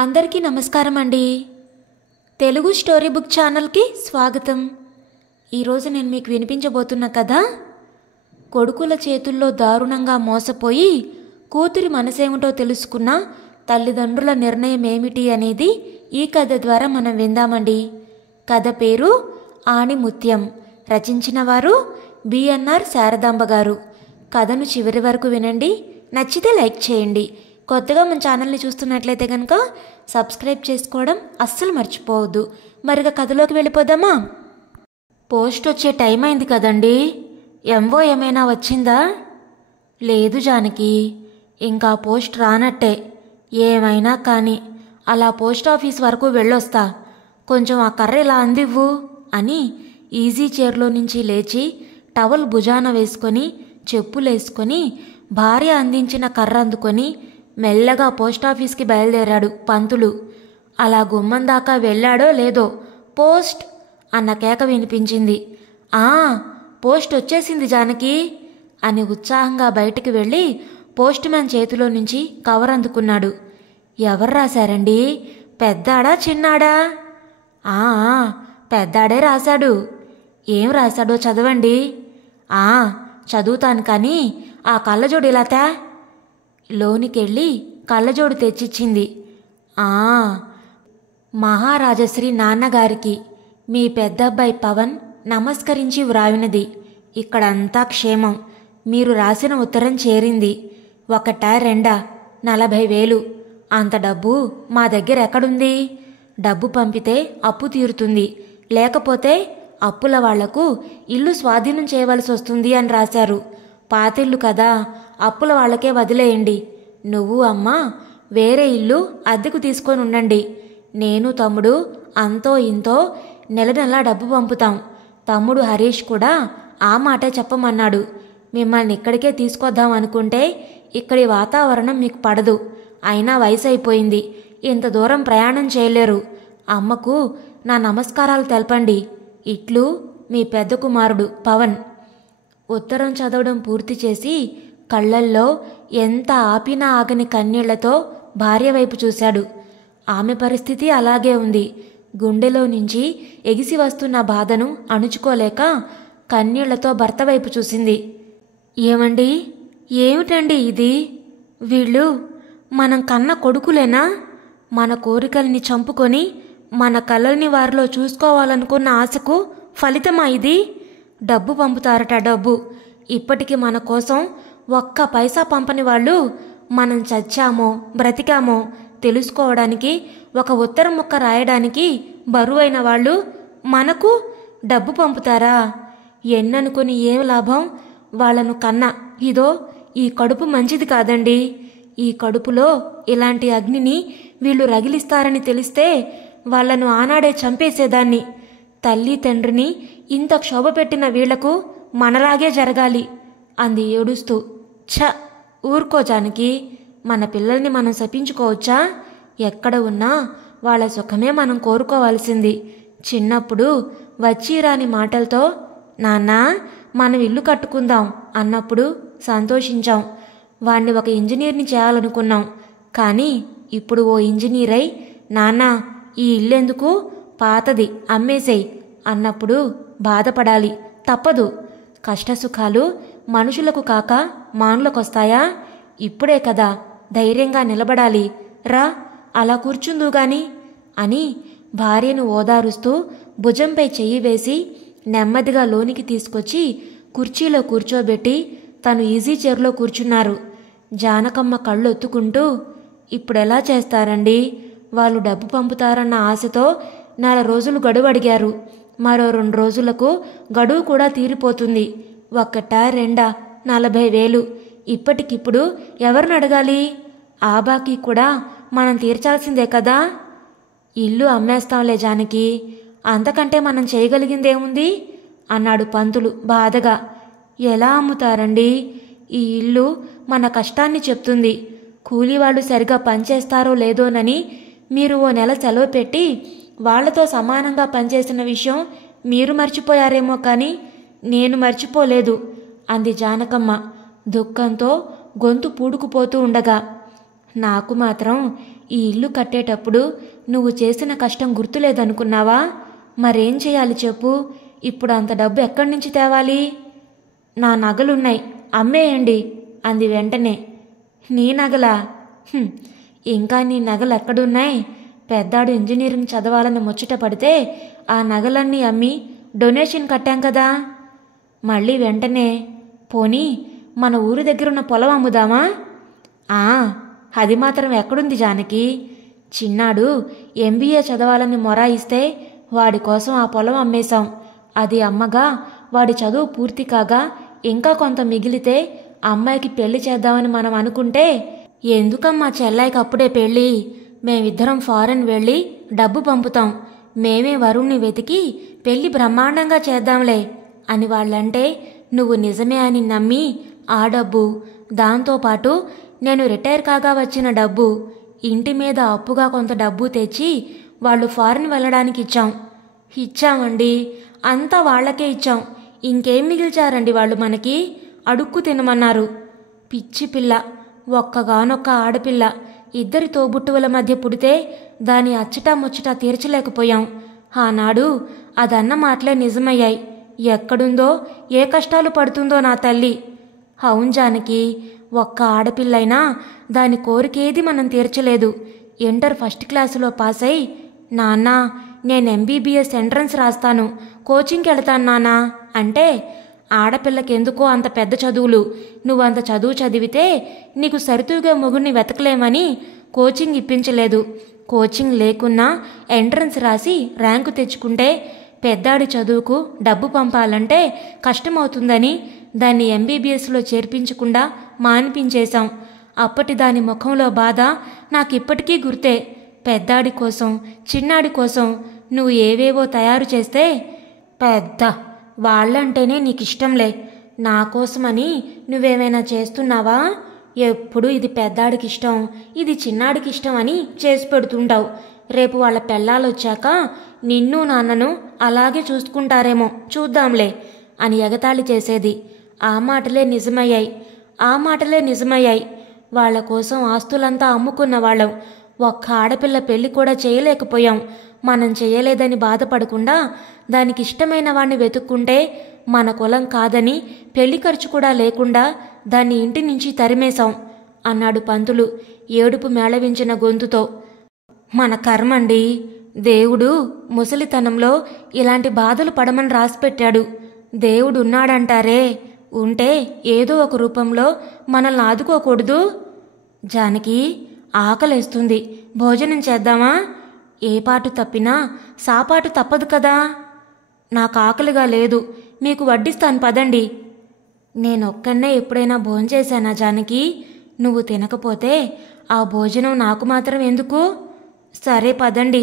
అందరికీ నమస్కారం అండి. తెలుగు స్టోరీ బుక్ ఛానల్కి స్వాగతం. ఈరోజు నేను మీకు వినిపించబోతున్న కథ కొడుకుల చేతుల్లో దారుణంగా మోసపోయి కూతురి మనసేమిటో తెలుసుకున్న తల్లిదండ్రుల నిర్ణయం ఏమిటి అనేది ఈ కథ ద్వారా మనం విందామండి. కథ పేరు ఆణిముత్యం. రచించిన వారు బిఎన్ఆర్ శారదాంబ గారు. కథను చివరి వరకు వినండి. నచ్చితే లైక్ చేయండి. కొత్తగా మన ఛానల్ని చూస్తున్నట్లయితే కనుక సబ్స్క్రైబ్ చేసుకోవడం అస్సలు మర్చిపోవద్దు. మరిగా కథలోకి వెళ్ళిపోదామా? పోస్ట్ వచ్చే టైం అయింది కదండి. ఎంఓ ఏమైనా వచ్చిందా? లేదు జానకి, ఇంకా పోస్ట్ రానట్టే. ఏమైనా కానీ అలా పోస్ట్ ఆఫీస్ వరకు వెళ్ళొస్తా. కొంచెం ఆ కర్ర ఇలా అందివ్వు అని ఈజీ చైర్లో నుంచి లేచి టవల్ భుజాన వేసుకొని చెప్పులేసుకొని భార్య అందించిన కర్ర అందుకొని మెల్లగా పోస్టాఫీస్కి బయలుదేరాడు పంతులు. అలా గుమ్మం దాకా వెళ్ళాడో లేదో పోస్ట్ అన్న కేక వినిపించింది. పోస్ట్ వచ్చేసింది జానకి అని ఉత్సాహంగా బయటికి వెళ్ళి పోస్ట్ మ్యాన్ చేతిలో నుంచి కవర్ అందుకున్నాడు. ఎవరు రాశారండి? పెద్దాడా చిన్నాడా? పెద్దాడే రాశాడు. ఏం రాశాడో చదవండి. చదువుతాను కానీ ఆ కళ్ళజోడు ఇలా తే. లోనికెళ్ళి కళ్ళజోడు తెచ్చిచ్చింది. మహారాజశ్రీ నాన్నగారికి మీ పెద్దబ్బాయి పవన్ నమస్కరించి వ్రాయినది. ఇక్కడంతా క్షేమం. మీరు రాసిన ఉత్తరం చేరింది. ఒకటా రెండా? 40,000. అంత డబ్బు మా దగ్గర ఎక్కడుంది? డబ్బు పంపితే అప్పు తీరుతుంది, లేకపోతే అప్పుల వాళ్లకు ఇల్లు స్వాధీనం చేయవలసి వస్తుంది అని రాశారు. పాతిళ్ళు కదా, అప్పుల వాళ్ళకే వదిలేయండి. నువ్వు అమ్మ వేరే ఇల్లు అద్దెకు తీసుకొని ఉండండి. నేను తమ్ముడు అంతో ఇంతో నెల నెలా డబ్బు పంపుతాం. తమ్ముడు హరీష్ కూడా ఆ మాటే చెప్పమన్నాడు. మిమ్మల్ని ఇక్కడికే తీసుకొద్దాం అనుకుంటే ఇక్కడి వాతావరణం మీకు పడదు. అయినా వయసు అయిపోయింది, ఇంత దూరం ప్రయాణం చేయలేరు. అమ్మకు నా నమస్కారాలు తెలపండి. ఇట్లు మీ పెద్ద కుమారుడు పవన్. ఉత్తరం చదవడం పూర్తి చేసి కళ్ళల్లో ఎంత ఆపినా ఆగని కన్నీళ్లతో భార్య వైపు చూశాడు. ఆమె పరిస్థితి అలాగే ఉంది. గుండెలో నుంచి ఎగిసి వస్తున్న బాధను అణుచుకోలేక కన్నీళ్లతో భర్త వైపు చూసింది. ఏమండి, ఏమిటండి ఇది? వీళ్ళు మనం కన్న కొడుకులేనా? మన కోరికల్ని చంపుకొని మన కలల్ని వారిలో చూసుకోవాలనుకున్న ఆశకు ఫలితమా ఇది? డబ్బు పంపుతారట, డబ్బు. ఇప్పటికి మన కోసం ఒక్క పైసా పంపని వాళ్ళు మనం చచ్చామో బ్రతికామో తెలుసుకోవడానికి ఒక ఉత్తరం ముక్క రాయడానికి బరువైన వాళ్ళు మనకు డబ్బు పంపుతారా? ఎన్ననుకుని ఏం లాభం? వాళ్లను కన్నా ఇదో ఈ కడుపు మంచిది కాదండి. ఈ కడుపులో ఇలాంటి అగ్నిని వీళ్ళు రగిలిస్తారని తెలిస్తే వాళ్లను ఆనాడే చంపేసేదాన్ని. తల్లి తండ్రిని ఇంత క్షోభ పెట్టిన వీళ్లకు మనలాగే జరగాలి అంది ఏడుస్తూ. ఊరుకో జానకి, మన పిల్లల్ని మనం శపించుకోవచ్చా? ఎక్కడ ఉన్నా వాళ్ళ సుఖమే మనం కోరుకోవాల్సింది. చిన్నప్పుడు వచ్చిరాని మాటలతో నాన్నా మనం ఇల్లు కట్టుకుందాం అన్నప్పుడు సంతోషించాం. వాణ్ణి ఒక ఇంజనీర్ని చేయాలనుకున్నాం. కానీ ఇప్పుడు ఓ ఇంజనీరై నాన్నా ఈ ఇల్లెందుకు, పాతది అమ్మేసేయ్ అన్నప్పుడు బాధపడాలి. తప్పదు. కష్టసుఖాలు మనుషులకు కాక మానులకొస్తాయా? ఇప్పుడే కదా ధైర్యంగా నిలబడాలి. రా అలా కూర్చుందుగాని అని భార్యను ఓదారుస్తూ భుజంపై చెయ్యి వేసి నెమ్మదిగా లోనికి తీసుకొచ్చి కుర్చీలో కూర్చోబెట్టి తను ఈజీ చైర్లో కూర్చున్నారు. జానకమ్మ కళ్ళొత్తుకుంటూ, ఇప్పుడెలా చేస్తారండి? వాళ్ళు డబ్బు పంపుతారన్న ఆశతో 4 రోజులు గడువు అడిగారు. మరో 2 రోజులకు గడువు కూడా తీరిపోతుంది. ఒకటా రెండా? 40,000. ఇప్పటికిప్పుడు ఎవరిని అడగాలి? ఆ బాకీ కూడా మనం తీర్చాల్సిందే కదా. ఇల్లు అమ్మేస్తాంలే జానకి, అంతకంటే మనం చేయగలిగిందేముంది అన్నాడు పంతులు బాధగా. ఎలా అమ్ముతారండి? ఈ ఇల్లు మన కష్టాన్ని చెప్తుంది. కూలీవాళ్ళు సరిగా పనిచేస్తారో లేదోనని మీరు ఓ నెల సెలవు పెట్టి వాళ్లతో సమానంగా పనిచేసిన విషయం మీరు మర్చిపోయారేమో కానీ నేను మర్చిపోలేదు అంది జానకమ్మ దుఃఖంతో గొంతు పూడుకుపోతూ ఉండగా. నాకు మాత్రం ఈ ఇల్లు కట్టేటప్పుడు నువ్వు చేసిన కష్టం గుర్తులేదనుకున్నావా? మరేం చేయాలి చెప్పు? ఇప్పుడు అంత డబ్బు ఎక్కడి నుంచి తేవాలి? నా నగలున్నాయి, అమ్మేయండి అంది వెంటనే. నీ నగలా? ఇంకా నీ నగలు ఎక్కడున్నాయి? పెద్దాడు ఇంజనీరింగ్ చదవాలని ముచ్చట పడితే ఆ నగలన్నీ అమ్మి డొనేషన్ కట్టాం కదా. మళ్ళీ వెంటనే, పోనీ మన ఊరి దగ్గరున్న పొలం అమ్ముదామా? అది మాత్రం ఎక్కడుంది జానకి? చిన్నాడు MBA చదవాలని మొరాయిస్తే వాడి కోసం ఆ పొలం అమ్మేశాం. అది అమ్మగా వాడి చదువు పూర్తి కాగా ఇంకా కొంత మిగిలితే అమ్మాయికి పెళ్లి చేద్దామని మనం అనుకుంటే, ఎందుకమ్మా చెల్లాయికి అప్పుడే పెళ్ళి? మేమిద్దరం ఫారెన్ వెళ్ళి డబ్బు పంపుతాం, మేమే వరుణ్ణి వెతికి పెళ్లి బ్రహ్మాండంగా చేద్దాంలే అని వాళ్ళంటే నువ్వు నిజమే అని నమ్మి ఆ డబ్బు, దాంతోపాటు నేను రిటైర్ కాగా వచ్చిన డబ్బు, ఇంటి మీద అప్పుగా కొంత డబ్బు తెచ్చి వాళ్ళు ఫారెన్ వెళ్ళడానికి ఇచ్చామండి. అంతా వాళ్లకే ఇచ్చాం. ఇంకేం మిగిల్చారండి వాళ్ళు మనకి? అడుక్కు తినమన్నారు. పిచ్చి పిల్ల, ఒక్కగానొక్క ఆడపిల్ల, ఇద్దరి తోబుట్టువుల మధ్య పుడితే దాని అచ్చటా ముచ్చటా తీర్చలేకపోయాం. ఆనాడు అదన్న మాటలే నిజమయ్యాయి. ఎక్కడుందో, ఏ కష్టాలు పడుతుందో నా తల్లి. అవును జానకి, ఒక్క ఆడపిల్లైనా దాని కోరికేది మనం తీర్చలేదు. ఇంటర్ ఫస్ట్ క్లాసులో పాస్ అయి, నాన్న నేను MBBS ఎంట్రన్స్ రాస్తాను, కోచింగ్కి వెళతాను నాన్నా అంటే, ఆడపిల్లకెందుకో అంత పెద్ద చదువులు, నువ్వంత చదువు చదివితే నీకు సరితూగా మొగుడిని వెతకలేమని కోచింగ్ ఇప్పించలేదు. కోచింగ్ లేకున్నా ఎంట్రన్స్ రాసి ర్యాంకు తెచ్చుకుంటే పెద్దాడి చదువుకు డబ్బు పంపాలంటే కష్టమవుతుందని దాన్ని MBBSలో చేర్పించకుండా మానిపించేశాం. అప్పటి దాని ముఖంలో బాధ నాకిప్పటికీ గుర్తే. పెద్దాడి కోసం, చిన్నాడి కోసం నువ్వు ఏవేవో తయారు చేస్తే, పెద్ద వాళ్ళంటేనే నీకిష్టంలే, నా కోసమని నువ్వేమైనా చేస్తున్నావా? ఎప్పుడు ఇది పెద్దాడికిష్టం, ఇది చిన్నాడికిష్టం అని చేసి పెడుతుంటావు. రేపు వాళ్ళ పెళ్ళాలొచ్చాక నిన్ను నాన్నను అలాగే చూసుకుంటారేమో, చూద్దాంలే అని ఎగతాళి చేసేది. ఆ మాటలే నిజమయ్యాయి. వాళ్ల కోసం ఆస్తులంతా అమ్ముకున్న వాళ్ళం. ఒక్క ఆడపిల్ల పెళ్లి కూడా చేయలేకపోయాం. మనం చేయలేదని బాధపడకుండా దానికి ఇష్టమైన వాణ్ణి వెతుక్కుంటే మన కులం కాదని పెళ్లి ఖర్చు కూడా లేకుండా దాన్ని ఇంటి నుంచి తరిమేశాం అన్నాడు పంతులు ఏడుపు మేళవించిన గొంతుతో. మన కర్మండి, దేవుడు ముసలితనంలో ఇలాంటి బాధలు పడమని రాసిపెట్టాడు. దేవుడున్నాడంటారే, ఉంటే ఏదో ఒక రూపంలో మనల్ని ఆదుకోకూడదు? జానకి, ఆకలేస్తుంది, భోజనం చేద్దామా? ఏ పాటు తప్పినా సాపాటు తప్పదు కదా. నాకు ఆకలిగా లేదు, మీకు వడ్డిస్తాను పదండి. నేనొక్కనే ఎప్పుడైనా భోంచేశానా జానకి? నువ్వు తినకపోతే ఆ భోజనం నాకు మాత్రం ఎందుకు? సరే పదండి,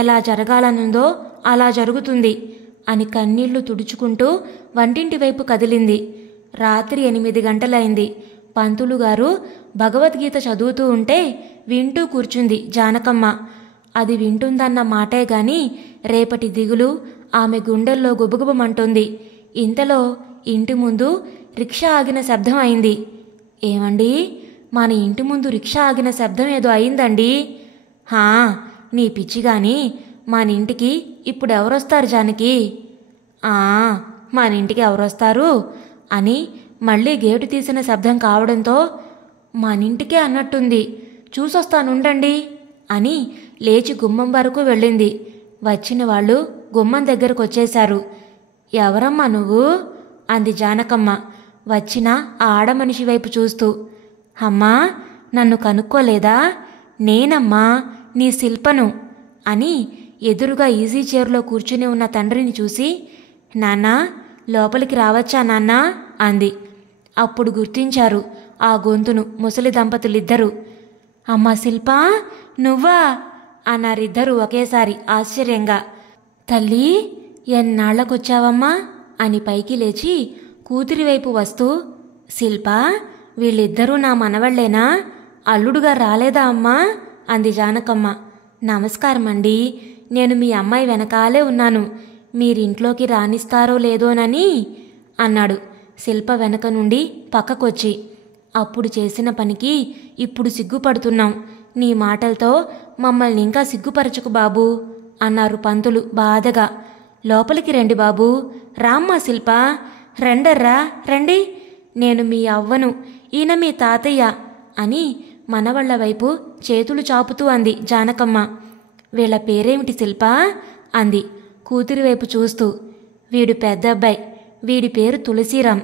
ఎలా జరగాలనుందో అలా జరుగుతుంది అని కన్నీళ్లు తుడుచుకుంటూ వంటింటి వైపు కదిలింది. రాత్రి 8 గంటలైంది. పంతులు గారు భగవద్గీత చదువుతూ ఉంటే వింటూ కూర్చుంది జానకమ్మ. అది వింటుందన్న మాటే గాని రేపటి దిగులు ఆమె గుండెల్లో గుబగుబమంటుంది. ఇంతలో ఇంటి ముందు రిక్షా ఆగిన శబ్దం అయింది. ఏమండి, మన ఇంటి ముందు రిక్షా ఆగిన శబ్దం ఏదో అయిందండి. నీ పిచ్చిగాని, మన ఇంటికి ఇప్పుడు ఎవరొస్తారు జానకి? మన ఇంటికి ఎవరొస్తారు అని మళ్ళీ గేటు తీసిన శబ్దం కావడంతో మనింటికే అన్నట్టుంది, చూసొస్తానుండండి అని లేచి గుమ్మం వరకు వెళ్ళింది. వచ్చిన వాళ్ళు గుమ్మం దగ్గరకు వచ్చేశారు. ఎవరమ్మా నువ్వు? అంది జానకమ్మ వచ్చిన ఆ ఆడమనిషి వైపు చూస్తూ. అమ్మా, నన్ను కనుక్కోలేదా? నేనమ్మా, నీ శిల్పను అని ఎదురుగా ఈజీ చైర్లో కూర్చుని ఉన్న తండ్రిని చూసి, నాన్నా లోపలికి రావచ్చా నాన్నా అంది. అప్పుడు గుర్తించారు ఆ గొంతును ముసలి దంపతులిద్దరూ. అమ్మా శిల్పా, నువ్వా అన్నారిద్దరూ ఒకేసారి ఆశ్చర్యంగా. తల్లి, ఎన్నాళ్లకొచ్చావమ్మా అని పైకి లేచి కూతురి వైపు వస్తూ, శిల్పా, వీళ్ళిద్దరూ నా మనవళ్లేనా? అల్లుడుగా రాలేదా అమ్మా అంది జానకమ్మ. నమస్కారమండి, నేను మీ అమ్మాయి వెనకాలే ఉన్నాను, మీరింట్లోకి రానిస్తారో లేదోనని అన్నాడు శిల్ప వెనక నుండి పక్కకొచ్చి. అప్పుడు చేసిన పనికి ఇప్పుడు సిగ్గుపడుతున్నాం. నీ మాటలతో మమ్మల్ని ఇంకా సిగ్గుపరచుకు బాబూ అన్నారు పంతులు బాధగా. లోపలికి రండి బాబూ. రామ్మా శిల్ప, రండర్రా రండి. నేను మీ అవ్వను, ఈయన మీ తాతయ్య అని మనవళ్ల వైపు చేతులు చాపుతూ అంది జానకమ్మ. వీళ్ళ పేరేమిటి శిల్ప అంది కూతురి వైపు చూస్తూ. వీడు పెద్దబ్బాయి, వీడి పేరు తులసీరాం.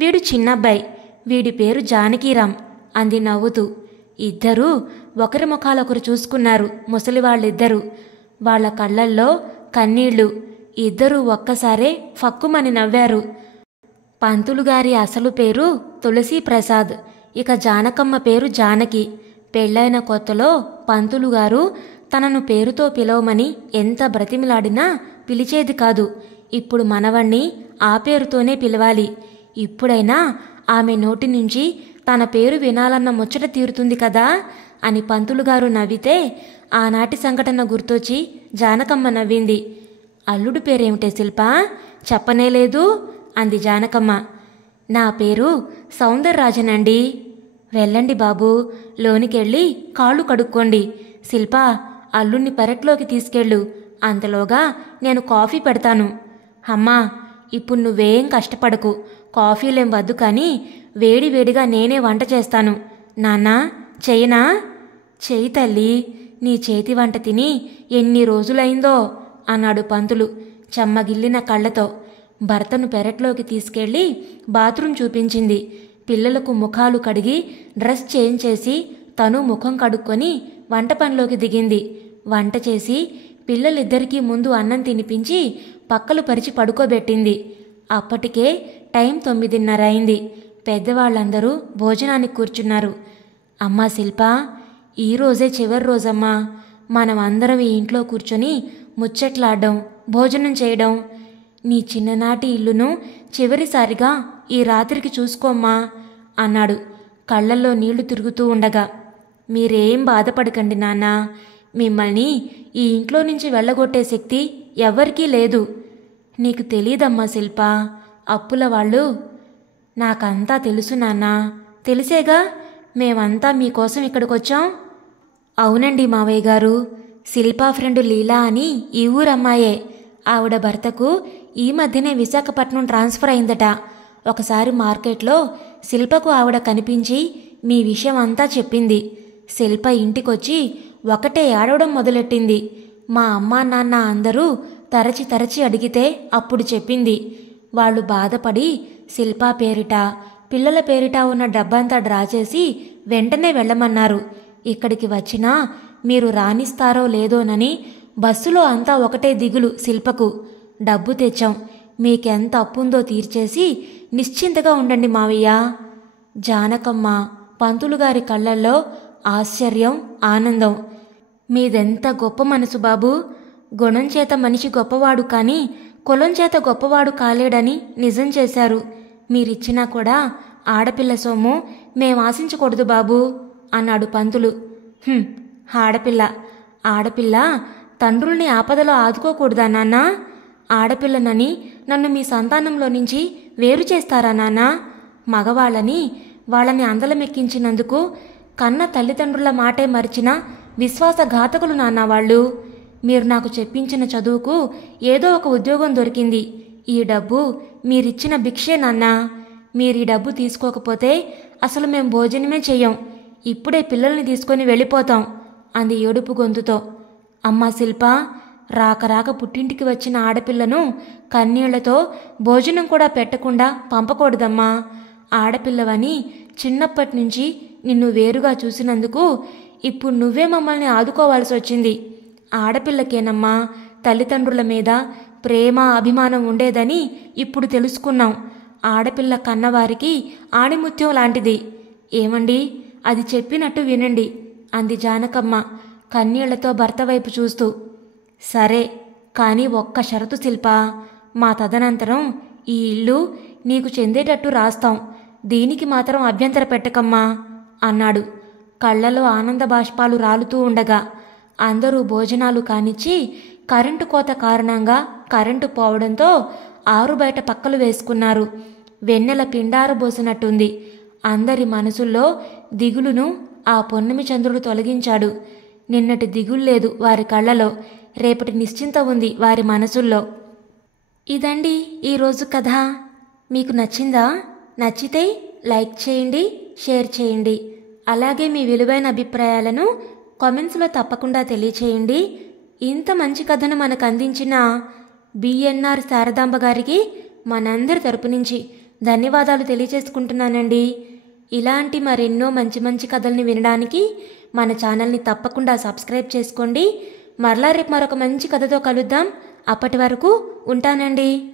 వీడు చిన్నబ్బాయి, వీడి పేరు జానకీరాం అంది నవ్వుతూ. ఇద్దరూ ఒకరి ముఖాలొకరు చూసుకున్నారు. ముసలివాళ్ళిద్దరూ. వాళ్ల కళ్ళల్లో కన్నీళ్లు. ఇద్దరూ ఒక్కసారే ఫక్కుమని నవ్వారు. పంతులుగారి అసలు పేరు తులసీ ప్రసాద్, ఇక జానకమ్మ పేరు జానకి. పెళ్లైన కొత్తలో పంతులుగారు తనను పేరుతో పిలవమని ఎంత బ్రతిమిలాడినా పిలిచేది కాదు. ఇప్పుడు మనవణ్ణి ఆ పేరుతోనే పిలవాలి. ఇప్పుడైనా ఆమె నోటి నుంచి తన పేరు వినాలన్న ముచ్చట తీరుతుంది కదా అని పంతులుగారు నవ్వితే ఆనాటి సంఘటన గుర్తొచ్చి జానకమ్మ నవ్వింది. అల్లుడు పేరేమిటే శిల్ప, చెప్పనేలేదు అంది జానకమ్మ. నా పేరు సౌందర్రాజనండి. వెళ్ళండి బాబూ, లోనికెళ్ళి కాళ్ళు కడుక్కోండి. శిల్ప, అల్లుణ్ణి పెరట్లోకి తీసుకెళ్ళు. అంతలోగా నేను కాఫీ పెడతాను. అమ్మా, ఇప్పుడు నువ్వేం కష్టపడకు. కాఫీలేం వద్దు, కానీ వేడివేడిగా నేనే వంట చేస్తాను. నాన్నా, చెయ్యనా? చెయ్యి తల్లి, నీ చేతి వంట తిని ఎన్ని రోజులైందో అన్నాడు పంతులు చెమ్మగిల్లిన కళ్ళతో. భర్తను పెరట్లోకి తీసుకెళ్లి బాత్రూం చూపించింది. పిల్లలకు ముఖాలు కడిగి డ్రెస్ చేంజ్ చేసి తను ముఖం కడుక్కొని వంట పనిలోకి దిగింది. వంట చేసి పిల్లలిద్దరికీ ముందు అన్నం తినిపించి పక్కలు పరిచి పడుకోబెట్టింది. అప్పటికే టైం 9:30 అయింది. పెద్దవాళ్ళందరూ భోజనానికి కూర్చున్నారు. అమ్మా శిల్ప, ఈరోజే చివరి రోజమ్మా. మనం అందరం ఈ ఇంట్లో కూర్చొని ముచ్చట్లాడడం, భోజనం చేయడం. నీ చిన్ననాటి ఇల్లును చివరిసారిగా ఈ రాత్రికి చూసుకోమ్మా అన్నాడు కళ్ళల్లో నీళ్లు తిరుగుతూ ఉండగా. మీరేం బాధపడకండి నాన్నా, మిమ్మల్ని ఈ ఇంట్లో నుంచి వెళ్ళగొట్టే శక్తి ఎవ్వరికీ లేదు. నీకు తెలీదమ్మా శిల్ప, అప్పుల వాళ్ళు. నాకంతా తెలుసు నాన్నా, తెలిసేగా మేమంతా మీకోసం ఇక్కడికొచ్చాం. అవునండి మావయ్య గారు, శిల్పా ఫ్రెండు లీలా అని ఈ ఊరమ్మాయే. ఆవిడ భర్తకు ఈ మధ్యనే విశాఖపట్నం ట్రాన్స్ఫర్ అయిందట. ఒకసారి మార్కెట్లో శిల్పకు ఆవిడ కనిపించి మీ విషయం అంతా చెప్పింది. శిల్ప ఇంటికొచ్చి ఒకటే ఏడవడం మొదలెట్టింది. మా అమ్మా నాన్న అందరూ తరచి తరచి అడిగితే అప్పుడు చెప్పింది. వాళ్ళు బాధపడి శిల్పా పేరిట, పిల్లల పేరిట ఉన్న డబ్బంతా డ్రా చేసి వెంటనే వెళ్ళమన్నారు. ఇక్కడికి వచ్చినా మీరు రానిస్తారో లేదోనని బస్సులో అంతా ఒకటే దిగులు శిల్పకు. డబ్బు తెచ్చాం, మీకెంత అప్పుందో తీర్చేసి నిశ్చింతగా ఉండండి మావయ్య. జానకమ్మ, పంతులుగారి కళ్ళల్లో ఆశ్చర్యం, ఆనందం. మీదెంత గొప్ప మనసు బాబూ. గుణం చేత మనిషి గొప్పవాడు కానీ కులం చేత గొప్పవాడు కాలేడని నిజం చేశారు. మీరిచ్చినా కూడా ఆడపిల్ల సొమ్ము మేం ఆశించకూడదు బాబూ అన్నాడు పంతులు. ఆడపిల్ల ఆడపిల్ల తండ్రుల్ని ఆపదలో ఆదుకోకూడదా నాన్నా? ఆడపిల్లనని నన్ను మీ సంతానంలో నుంచి వేరు చేస్తారా నాన్నా? మగవాళ్ళని వాళ్ళని అందలమెక్కించినందుకు కన్న తల్లిదండ్రుల మాటే మరిచిన విశ్వాసఘాతకులు నాన్న వాళ్ళు. మీరు నాకు చెప్పించిన చదువుకు ఏదో ఒక ఉద్యోగం దొరికింది. ఈ డబ్బు మీరిచ్చిన భిక్షే నాన్నా. మీరీ డబ్బు తీసుకోకపోతే అసలు మేం భోజనమే చెయ్యం. ఇప్పుడే పిల్లల్ని తీసుకొని వెళ్ళిపోతాం అంది ఏడుపు గొంతుతో. అమ్మా శిల్ప, రాక పుట్టింటికి వచ్చిన ఆడపిల్లను కన్నీళ్లతో భోజనం కూడా పెట్టకుండా పంపకూడదమ్మా. ఆడపిల్లవని చిన్నప్పటి నుంచి నిన్ను వేరుగా చూసినందుకు ఇప్పుడు నువ్వే మమ్మల్ని ఆదుకోవాల్సి వచ్చింది. ఆడపిల్లకేనమ్మా తల్లిదండ్రుల మీద ప్రేమ, అభిమానం ఉండేదని ఇప్పుడు తెలుసుకున్నాం. ఆడపిల్ల కన్నవారికి ఆణిముత్యం లాంటిది. ఏమండి, అది చెప్పినట్టు వినండి అంది జానకమ్మ కన్నీళ్లతో భర్త వైపు చూస్తూ. సరే, కానీ ఒక్క షరతు శిల్ప. మా తదనంతరం ఈ ఇల్లు నీకు చెందేటట్టు రాస్తాం. దీనికి మాత్రం అభ్యంతర పెట్టకమ్మా అన్నాడు కళ్లలో ఆనంద బాష్పాలు రాలుతూ ఉండగా. అందరూ భోజనాలు కానిచ్చి కరెంటు కోత కారణంగా కరెంటు పోవడంతో ఆరు బయట పక్కలు వేసుకున్నారు. వెన్నెల పిండారబోసినట్టుంది. అందరి మనసుల్లో దిగులును ఆ పొన్నమి చంద్రుడు తొలగించాడు. నిన్నటి దిగులు లేదు వారి కళ్ళలో, రేపటి నిశ్చింత ఉంది వారి మనసుల్లో. ఇదండి ఈరోజు కథ. మీకు నచ్చిందా? నచ్చితే లైక్ చేయండి, షేర్ చేయండి. అలాగే మీ విలువైన అభిప్రాయాలను కామెంట్స్లో తప్పకుండా తెలియచేయండి. ఇంత మంచి కథను మనకు అందించిన బిఎన్ఆర్ శారదాంబ గారికి మనందరి తరపు నుంచి ధన్యవాదాలు తెలియచేసుకుంటున్నానండి. ఇలాంటి మరెన్నో మంచి మంచి కథల్ని వినడానికి మన ఛానల్ని తప్పకుండా సబ్స్క్రైబ్ చేసుకోండి. మరలా రేపు మరొక మంచి కథతో కలుద్దాం. అప్పటి వరకు ఉంటానండి.